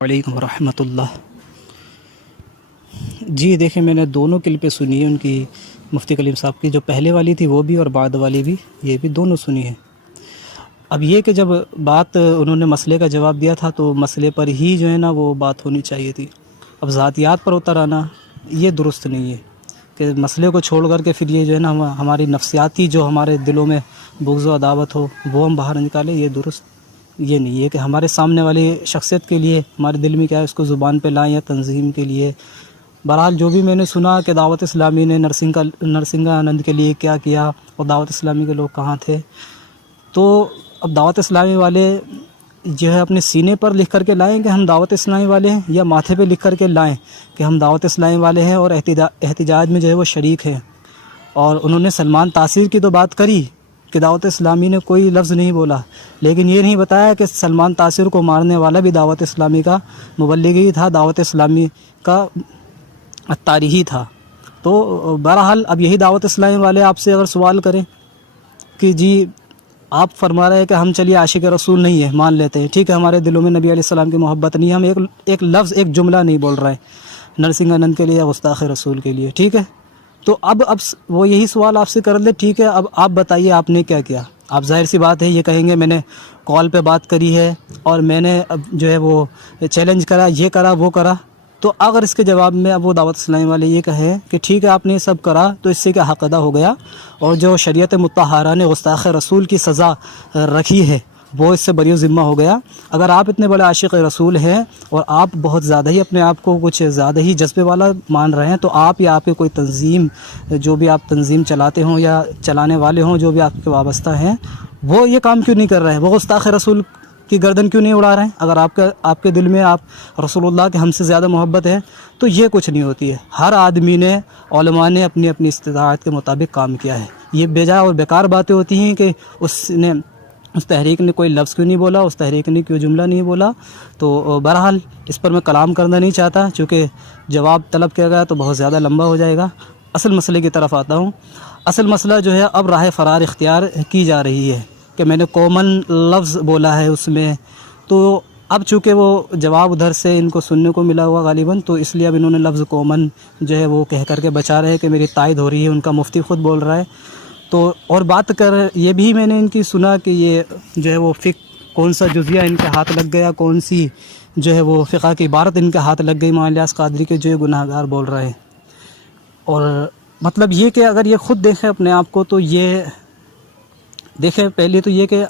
وعلیکم ورحمۃ اللہ۔ جی دیکھیں، میں نے دونوں کلپیں سنی ہیں ان کی، مفتی کلیم صاحب کی، جو پہلے والی تھی وہ بھی اور بعد والی بھی، یہ بھی دونوں سنی ہیں۔ اب یہ کہ جب بات انہوں نے مسئلے کا جواب دیا تھا تو مسئلے پر ہی جو ہے نا وہ بات ہونی چاہیے تھی۔ اب ذاتیات پر اتر آنا یہ درست نہیں ہے کہ مسئلے کو چھوڑ کر کے پھر یہ جو ہے نا ہماری نفسیاتی جو ہمارے دلوں میں بغض و عداوت ہو وہ ہم باہر نکالیں، یہ درست یہ نہیں ہے کہ ہمارے سامنے والی شخصیت کے لیے ہمارے دل میں کیا ہے اس کو زبان پہ لائیں یا تنظیم کے لیے۔ بہرحال جو بھی میں نے سنا کہ دعوت اسلامی نے نرسنگھانند کے لیے کیا کیا اور دعوت اسلامی کے لوگ کہاں تھے، تو اب دعوت اسلامی والے جو ہے اپنے سینے پر لکھ کر کے لائیں کہ ہم دعوت اسلامی والے ہیں، یا ماتھے پہ لکھ کر کے لائیں کہ ہم دعوت اسلامی والے ہیں اور احتجاج میں جو ہے وہ شریک ہیں۔ اور انہوں نے سلمان تاثیر کی تو بات کری کہ دعوت اسلامی نے کوئی لفظ نہیں بولا، لیکن یہ نہیں بتایا کہ سلمان تاثیر کو مارنے والا بھی دعوت اسلامی کا مبلغ ہی تھا، دعوت اسلامی کا تاریخی تھا۔ تو بہرحال اب یہی دعوت اسلامی والے آپ سے اگر سوال کریں کہ جی آپ فرما رہے ہیں کہ ہم چلیے عاشق رسول نہیں ہے، مان لیتے ہیں، ٹھیک ہے، ہمارے دلوں میں نبی علیہ السلام کی محبت نہیں ہے، ہم ایک لفظ ایک جملہ نہیں بول رہے ہیں نرسنگھانند کے لیے یا گستاخ رسول کے لیے، ٹھیک ہے، تو اب وہ یہی سوال آپ سے کر لے، ٹھیک ہے، اب آپ بتائیے آپ نے کیا کیا۔ آپ ظاہر سی بات ہے یہ کہیں گے میں نے کال پہ بات کری ہے اور میں نے اب جو ہے وہ چیلنج کرا، یہ کرا وہ کرا، تو اگر اس کے جواب میں اب وہ دعوت اسلامی والے یہ کہیں کہ ٹھیک ہے آپ نے یہ سب کرا تو اس سے کیا حق ادا ہو گیا، اور جو شریعت مطہرہ نے گستاخ رسول کی سزا رکھی ہے وہ اس سے بری ذمہ ہو گیا۔ اگر آپ اتنے بڑے عاشق رسول ہیں اور آپ بہت زیادہ ہی اپنے آپ کو کچھ زیادہ ہی جذبے والا مان رہے ہیں، تو آپ یا آپ کے کوئی تنظیم، جو بھی آپ تنظیم چلاتے ہوں یا چلانے والے ہوں جو بھی آپ کے وابستہ ہیں، وہ یہ کام کیوں نہیں کر رہے ہیں؟ وہ گستاخ رسول کی گردن کیوں نہیں اڑا رہے ہیں؟ اگر آپ کے دل میں آپ رسول اللہ کے ہم سے زیادہ محبت ہے تو یہ کچھ نہیں ہوتی ہے۔ ہر آدمی نے، علماء نے اپنی اپنی استطاعت کے مطابق کام کیا ہے۔ یہ بے جا اور بیکار باتیں ہوتی ہیں کہ اس تحریک نے کوئی لفظ کیوں نہیں بولا، اس تحریک نے کیوں جملہ نہیں بولا، تو بہرحال اس پر میں کلام کرنا نہیں چاہتا، چونکہ جواب طلب کیا گیا تو بہت زیادہ لمبا ہو جائے گا۔ اصل مسئلے کی طرف آتا ہوں۔ اصل مسئلہ جو ہے اب راہ فرار اختیار کی جا رہی ہے کہ میں نے کامن لفظ بولا ہے اس میں، تو اب چونکہ وہ جواب ادھر سے ان کو سننے کو ملا ہوا غالباً، تو اس لیے اب انہوں نے لفظ کامن جو ہے وہ کہہ کر کے بچا رہے ہیں کہ میری تائید ہو رہی ہے، ان کا مفتی خود بول رہا ہے۔ تو اور بات کر یہ بھی میں نے ان کی سنا کہ یہ جو ہے وہ کون سا جزیہ ان کے ہاتھ لگ گیا، کون سی جو ہے وہ فقہ کی عبارت ان کے ہاتھ لگ گئی مولانا الیاس قادری کے، جو یہ گناہ گار بول رہے ہیں۔ اور مطلب یہ کہ اگر یہ خود دیکھیں اپنے آپ کو تو یہ دیکھیں، پہلے تو یہ کہ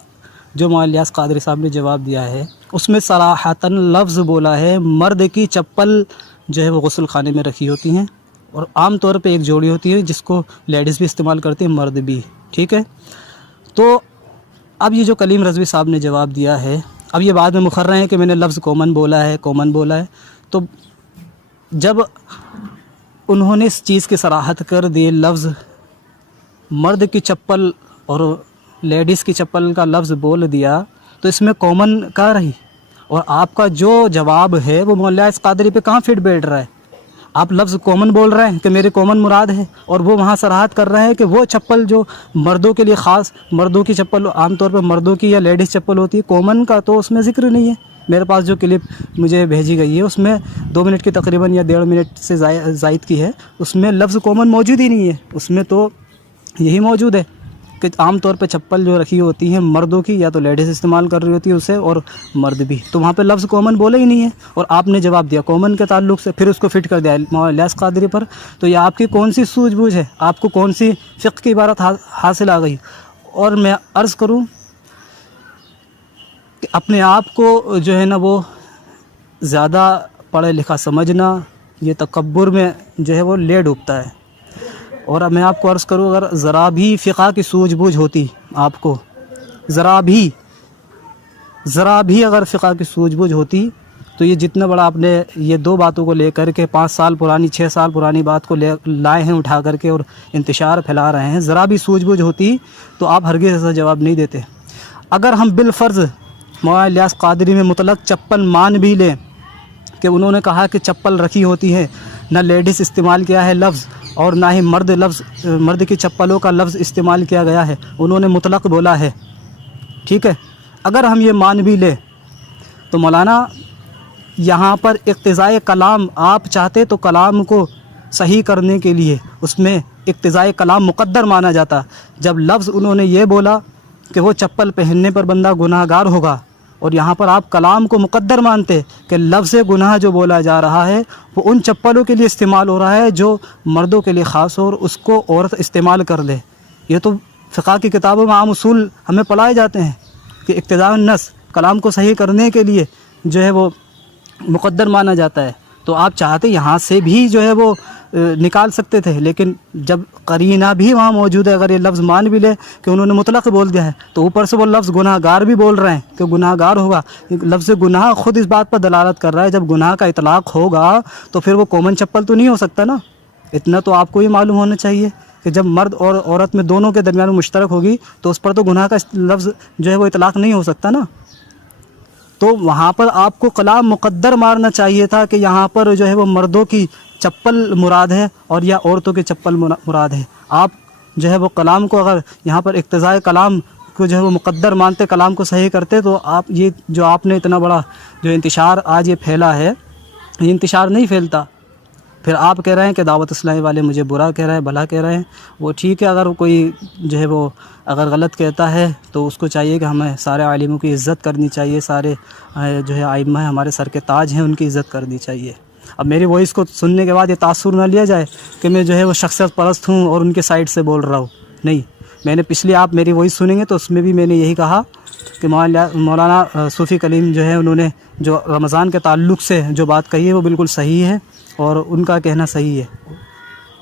جو مولانا الیاس قادری صاحب نے جواب دیا ہے اس میں صراحتاً لفظ بولا ہے مرد کی چپل جو ہے وہ غسل خانے میں رکھی ہوتی ہیں، اور عام طور پہ ایک جوڑی ہوتی ہے جس کو لیڈیز بھی استعمال کرتی ہیں، مرد بھی، ٹھیک ہے۔ تو اب یہ جو کلیم رضوی صاحب نے جواب دیا ہے، اب یہ بعد میں مکر رہے ہیں کہ میں نے لفظ کامن بولا ہے، تو جب انہوں نے اس چیز کی صراحت کر دی، لفظ مرد کی چپل اور لیڈیز کی چپل کا لفظ بول دیا، تو اس میں کامن کہاں رہی؟ اور آپ کا جو جواب ہے وہ مولانا الیاس قادری پہ کہاں فٹ بیٹھ رہا ہے؟ آپ لفظ کامن بول رہے ہیں کہ میرے کامن مراد ہے، اور وہ وہاں صراحت کر رہے ہیں کہ وہ چپل جو مردوں کے لیے خاص، مردوں کی چپل عام طور پہ مردوں کی یا لیڈیز چپل ہوتی ہے، کامن کا تو اس میں ذکر نہیں ہے۔ میرے پاس جو کلپ مجھے بھیجی گئی ہے اس میں 2 منٹ کی تقریباً یا 1.5 منٹ سے زائد کی ہے، اس میں لفظ کامن موجود ہی نہیں ہے۔ اس میں تو یہی موجود ہے کہ عام طور پہ چپل جو رکھی ہوتی ہیں مردوں کی، یا تو لیڈیز استعمال کر رہی ہوتی ہے اسے اور مرد بھی، تو وہاں پہ لفظ کامن بولے ہی نہیں ہے، اور آپ نے جواب دیا کامن کے تعلق سے، پھر اس کو فٹ کر دیا مولانا الیاس قادری پر۔ تو یہ آپ کی کون سی سوجھ بوجھ ہے؟ آپ کو کون سی فقہ کی عبارت حاصل آ گئی؟ اور میں عرض کروں کہ اپنے آپ کو جو ہے نا وہ زیادہ پڑھا لکھا سمجھنا، یہ تکبر میں جو ہے وہ لے ڈوبتا ہے۔ اور اب میں آپ کو عرض کروں، اگر ذرا بھی فقہ کی سوجھ بوجھ ہوتی آپ کو، ذرا بھی اگر فقہ کی سوجھ بوجھ ہوتی، تو یہ جتنا بڑا آپ نے یہ 2 باتوں کو لے کر کے 5 سال پرانی 6 سال پرانی بات کو لائے ہیں اٹھا کر کے اور انتشار پھیلا رہے ہیں، ذرا بھی سوجھ بوجھ ہوتی تو آپ ہرگز ایسا جواب نہیں دیتے۔ اگر ہم بالفرض مولانا الیاس قادری میں مطلق چپل مان بھی لیں کہ انہوں نے کہا کہ چپل رکھی ہوتی ہے، نہ لیڈیز استعمال کیا ہے لفظ، اور نہ ہی مرد کی چپلوں کا لفظ استعمال کیا گیا ہے، انہوں نے مطلق بولا ہے، ٹھیک ہے، اگر ہم یہ مان بھی لیں تو مولانا یہاں پر اقتضائے کلام آپ چاہتے تو کلام کو صحیح کرنے کے لیے اس میں اقتضائے کلام مقدر مانا جاتا. جب لفظ انہوں نے یہ بولا کہ وہ چپل پہننے پر بندہ گناہ گار ہوگا، اور یہاں پر آپ کلام کو مقدر مانتے کہ لفظ گناہ جو بولا جا رہا ہے وہ ان چپلوں کے لیے استعمال ہو رہا ہے جو مردوں کے لیے خاص ہو اور اس کو عورت استعمال کر لے. یہ تو فقہ کی کتابوں میں عام اصول ہمیں پڑھائے جاتے ہیں کہ اقتضاء النص کلام کو صحیح کرنے کے لیے جو ہے وہ مقدر مانا جاتا ہے. تو آپ چاہتے یہاں سے بھی جو ہے وہ نکال سکتے تھے، لیکن جب قرینہ بھی وہاں موجود ہے، اگر یہ لفظ مان بھی لے کہ انہوں نے مطلق بول دیا ہے تو اوپر سے وہ لفظ گناہ گار بھی بول رہے ہیں کہ گناہ گار ہوگا. لفظ گناہ خود اس بات پر دلالت کر رہا ہے جب گناہ کا اطلاق ہوگا تو پھر وہ کامن چپل تو نہیں ہو سکتا نا. اتنا تو آپ کو ہی معلوم ہونا چاہیے کہ جب مرد اور عورت میں دونوں کے درمیان مشترک ہوگی تو اس پر تو گناہ کا لفظ جو ہے وہ اطلاق نہیں ہو سکتا نا. تو وہاں پر آپ کو کلام مقدر مارنا چاہیے تھا کہ یہاں پر جو ہے وہ مردوں کی چپل مراد ہے اور یا عورتوں کی چپل مراد ہے. آپ جو ہے وہ کلام کو اگر یہاں پر اقتضاء کلام کو جو ہے وہ مقدر مانتے، کلام کو صحیح کرتے، تو آپ یہ جو آپ نے اتنا بڑا جو انتشار آج یہ پھیلا ہے، یہ انتشار نہیں پھیلتا. پھر آپ کہہ رہے ہیں کہ دعوت اسلامی والے مجھے برا کہہ رہے ہیں، بھلا کہہ رہے ہیں. وہ ٹھیک ہے، اگر کوئی جو ہے وہ اگر غلط کہتا ہے تو اس کو چاہیے کہ ہمیں سارے عالموں کی عزت کرنی چاہیے، سارے جو ہے ائمہ ہمارے سر کے تاج ہیں ان کی عزت کرنی چاہیے. اب میری وائس کو سننے کے بعد یہ تاثر نہ لیا جائے کہ میں جو ہے وہ شخصیت پرست ہوں اور ان کے سائڈ سے بول رہا ہوں. نہیں، میں نے پچھلے آپ میری وائس سنیں گے تو اس میں بھی میں نے یہی کہا کہ مولانا صوفی کلیم جو ہے انہوں نے جو رمضان کے تعلق سے جو بات کہی ہے وہ بالکل صحیح ہے اور ان کا کہنا صحیح ہے.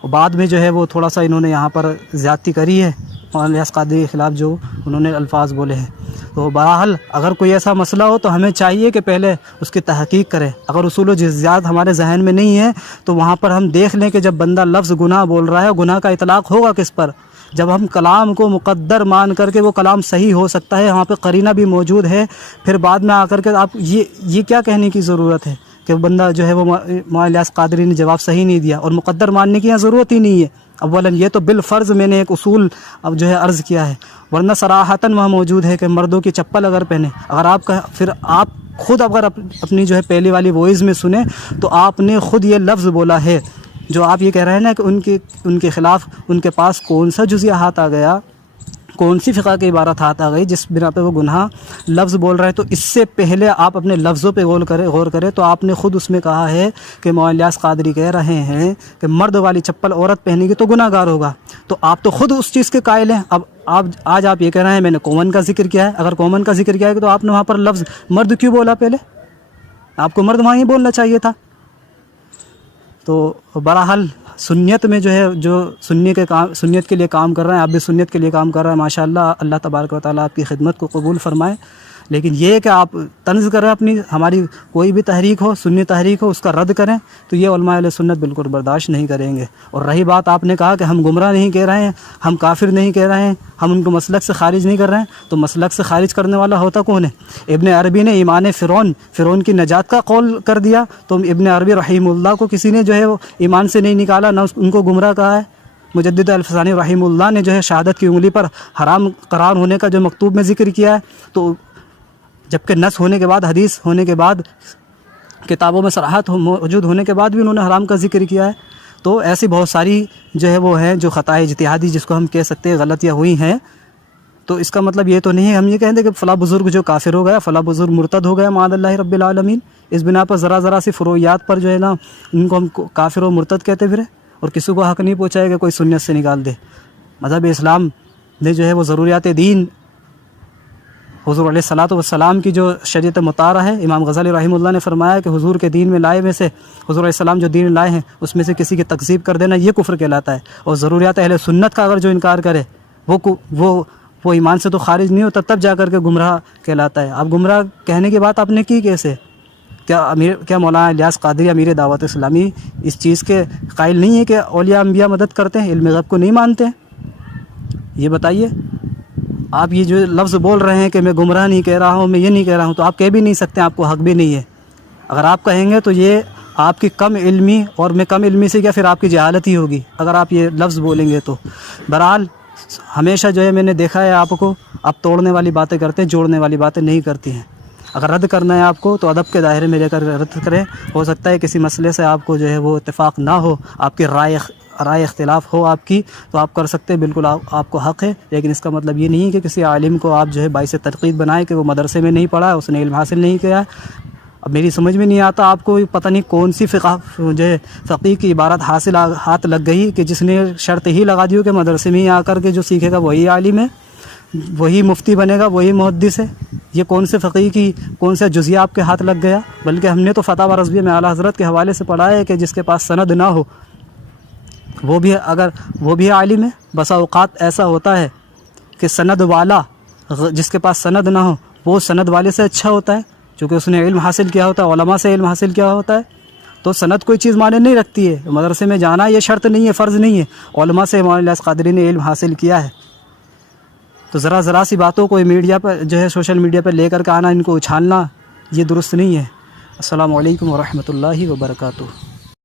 بعد میں جو ہے وہ تھوڑا سا انہوں نے یہاں پر زیادتی کری ہے، مولانا الیاس قادری کے خلاف جو انہوں نے الفاظ بولے ہیں. تو بہرحال اگر کوئی ایسا مسئلہ ہو تو ہمیں چاہیے کہ پہلے اس کی تحقیق کریں. اگر اصول و جزیات ہمارے ذہن میں نہیں ہے تو وہاں پر ہم دیکھ لیں کہ جب بندہ لفظ گناہ بول رہا ہے، گناہ کا اطلاق ہوگا کس پر؟ جب ہم کلام کو مقدر مان کر کے وہ کلام صحیح ہو سکتا ہے، وہاں پہ قرینہ بھی موجود ہے. پھر بعد میں آ کر کے آپ یہ کیا کہنے کی ضرورت ہے کہ بندہ جو ہے وہ مولانا الیاس قادری نے جواب صحیح نہیں دیا اور مقدر ماننے کی یہاں ضرورت ہی نہیں ہے. اولاً یہ تو بالفرض میں نے ایک اصول اب جو ہے عرض کیا ہے، ورنہ صراحتاً وہاں موجود ہے کہ مردوں کی چپل اگر پہنے، اگر آپ کا پھر آپ خود اگر اپنی جو ہے پہلی والی وائز میں سنیں تو آپ نے خود یہ لفظ بولا ہے جو آپ یہ کہہ رہے ہیں نا کہ ان کے خلاف ان کے پاس کون سا جزیہ ہاتھ آ گیا، کون سی فقہ کی عبارت ہاتھ آ گئی جس بنا پہ وہ گناہ لفظ بول رہے ہیں. تو اس سے پہلے آپ اپنے لفظوں پہ غور کریں تو آپ نے خود اس میں کہا ہے کہ مولانا الیاس قادری کہہ رہے ہیں کہ مرد والی چپل عورت پہنے گی تو گناہ گار ہوگا. تو آپ تو خود اس چیز کے قائل ہیں. اب آج آپ یہ کہہ رہے ہیں میں نے کامن کا ذکر کیا ہے. اگر کامن کا ذکر کیا ہے تو آپ نے وہاں پر لفظ مرد کیوں بولا؟ پہلے آپ کو مرد وہاں ہی بولنا چاہیے تھا. تو بہرحال سنیت میں جو ہے جو سنیت کے لیے کام کر رہے ہیں، آپ بھی سنیت کے لیے کام کر رہے ہیں، ماشاءاللہ. اللہ تبارک و تعالیٰ آپ کی خدمت کو قبول فرمائے. لیکن یہ کہ آپ طنز کریں اپنی، ہماری کوئی بھی تحریک ہو، سنی تحریک ہو، اس کا رد کریں تو یہ علماء اہل سنت بالکل برداشت نہیں کریں گے. اور رہی بات آپ نے کہا کہ ہم گمراہ نہیں کہہ رہے ہیں، ہم کافر نہیں کہہ رہے ہیں، ہم ان کو مسلک سے خارج نہیں کر رہے ہیں، تو مسلک سے خارج کرنے والا ہوتا کون ہے؟ ابن عربی نے ایمان فرعون کی نجات کا قول کر دیا تو ابن عربی رحمہ اللہ کو کسی نے جو ہے وہ ایمان سے نہیں نکالا، نہ ان کو گمراہ کہا ہے. مجدد الفسانی رحمہ اللہ نے جو ہے شہادت کی انگلی پر حرام قرار ہونے کا جو مکتوب میں ذکر کیا ہے، تو جبکہ نص ہونے کے بعد، حدیث ہونے کے بعد، کتابوں میں صراحت موجود ہونے کے بعد بھی انہوں نے حرام کا ذکر کیا ہے. تو ایسی بہت ساری جو ہے وہ ہیں جو خطائے اجتہادی جس کو ہم کہہ سکتے ہیں غلطیاں ہوئی ہیں. تو اس کا مطلب یہ تو نہیں ہے ہم یہ کہیں گے کہ فلاں بزرگ جو کافر ہو گیا، فلاں بزرگ مرتد ہو گیا معاذ اللہ رب العالمین. اس بنا پر ذرا سی فروعیات پر جو ہے نا ان کو ہم کافر و مرتد کہتے پھرے اور کسی کو حق نہیں پہنچائے کہ کوئی سنت سے نکال دے. مذہب اسلام نے جو ہے وہ ضروریات دین حضور علیہ الصلاۃ والسلام کی جو شریعت مطالعہ ہے، امام غزالی رحمہ اللہ نے فرمایا کہ حضور کے دین میں لائے میں سے، حضور علیہ السلام جو دین لائے ہیں اس میں سے کسی کی تکذیب کر دینا یہ کفر کہلاتا ہے. اور ضروریات اہل سنت کا اگر جو انکار کرے وہ ایمان سے تو خارج نہیں ہوتا، تب جا کر کے گمراہ کہلاتا ہے. اب گمراہ کہنے کی بات آپ نے کی کیسے؟ کیا مولانا الیاس قادری امیر دعوت اسلامی اس چیز کے قائل نہیں ہے کہ اولیاء انبیاء مدد کرتے ہیں، علم غیب کو نہیں مانتے ہیں؟ یہ بتائیے. آپ یہ جو لفظ بول رہے ہیں کہ میں گمراہ نہیں کہہ رہا ہوں، میں یہ نہیں کہہ رہا ہوں، تو آپ کہہ بھی نہیں سکتے، آپ کو حق بھی نہیں ہے. اگر آپ کہیں گے تو یہ آپ کی کم علمی، اور میں کم علمی سے کیا پھر آپ کی جہالت ہی ہوگی اگر آپ یہ لفظ بولیں گے تو. بہرحال ہمیشہ جو ہے میں نے دیکھا ہے آپ کو، آپ توڑنے والی باتیں کرتے ہیں، جوڑنے والی باتیں نہیں کرتی ہیں. اگر رد کرنا ہے آپ کو تو ادب کے دائرے میں لے کر رد کریں. ہو سکتا ہے کسی مسئلے سے آپ کو جو ہے وہ اتفاق نہ ہو، آپ کی رائے اختلاف ہو آپ کی، تو آپ کر سکتے ہیں، بالکل آپ کو حق ہے. لیکن اس کا مطلب یہ نہیں کہ کسی عالم کو آپ جو ہے باعث تنقید بنائیں کہ وہ مدرسے میں نہیں پڑھا، اس نے علم حاصل نہیں کیا. اب میری سمجھ میں نہیں آتا آپ کو پتہ نہیں کون سی جو ہے فقih کی عبارت ہاتھ لگ گئی کہ جس نے شرط ہی لگا دی ہو کہ مدرسے میں ہی آ کر کے جو سیکھے گا وہی عالم ہے، وہی مفتی بنے گا، وہی محدث ہے. یہ کون سے فقih کی کون سا جزیہ آپ کے ہاتھ لگ گیا؟ بلکہ ہم نے تو فتاوی رضویہ میں اعلیٰ حضرت کے حوالے سے پڑھا ہے کہ جس کے پاس سند نہ ہو وہ بھی عالم ہے. بسا اوقات ایسا ہوتا ہے کہ سند والا جس کے پاس سند نہ ہو وہ سند والے سے اچھا ہوتا ہے، چونکہ اس نے علم حاصل کیا ہوتا ہے، علماء سے علم حاصل کیا ہوتا ہے. تو سند کوئی چیز معنی نہیں رکھتی ہے. مدرسے میں جانا یہ شرط نہیں ہے، فرض نہیں ہے. علماء سے مولانا الیاس قادری نے علم حاصل کیا ہے. تو ذرا سی باتوں کو میڈیا پر جو ہے سوشل میڈیا پر لے کر کے آنا، ان کو اچھالنا، یہ درست نہیں ہے. السلام علیکم ورحمۃ اللہ وبرکاتہ.